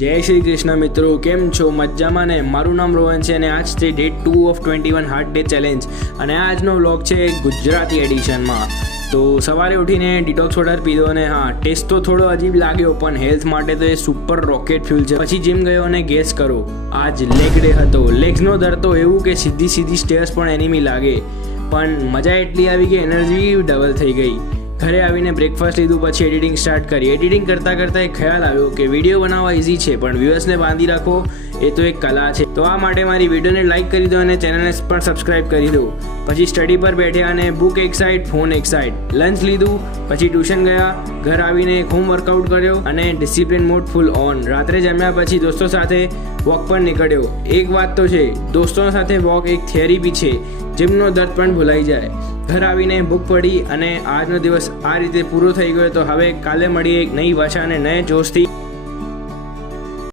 જય શ્રી કૃષ્ણ મિત્રો, કેમ છો? મજામાં ને? મારું નામ રોહન છે અને આજ છે day 2 of 21 heart day challenge અને આજનો વ્લોગ છે ગુજરાતી એડિશનમાં. તો સવારે ઉઠીને ડિટોક્સ વોટર પીધો અને હા, ટેસ્ટ તો થોડો અજીબ લાગ્યો પણ હેલ્થ માટે તો એ સુપર રોકેટ ફ્યુલ છે. પછી જીમ ગયો અને ગેસ કરો, આજ લેગ ડે હતો. લેગ્સનો દર્દ તો એવું કે સીધી સ્ટેર્સ પણ એનિમી લાગે, પણ મજા એટલી આવી કે એનર્જી ડબલ થઈ ગઈ. ઘરે આવીને બ્રેકફાસ્ટ લીધું, પછી એડિટિંગ સ્ટાર્ટ કરી. એડિટિંગ કરતાં એક ખ્યાલ આવ્યો કે વિડીયો બનાવવા ઇઝી છે પણ વ્યૂઅર્સને બાંધી રાખો એ તો એક કલા છે. તો આ માટે મારી વિડીયોને લાઇક કરી દો અને ચેનલને પણ સબસ્ક્રાઇબ કરી દો. પછી સ્ટડી પર બેઠ્યા અને બુક એક સાઈડ, ફોન એક સાઈડ. લંચ લીધું, પછી ટ્યુશન ગયા. ઘર આવીને હોમ વર્કઆઉટ કર્યો અને ડિસિપ્લિન મોડ ફૂલ ઓન. રાત્રે જમ્યા પછી દોસ્તો સાથે વોક પર નીકળ્યો. એક વાત તો છે, દોસ્તો સાથે વોક એક થિયરી બી છે, જીમનો દર્દ પણ ભૂલાઈ જાય. ઘર આવીને બુક પઢી અને આજનો દિવસ આ રીતે પૂરો થઈ ગયો. તો હવે કાલે મળીએ એક નઈ ભાષા અને નए જોશથી.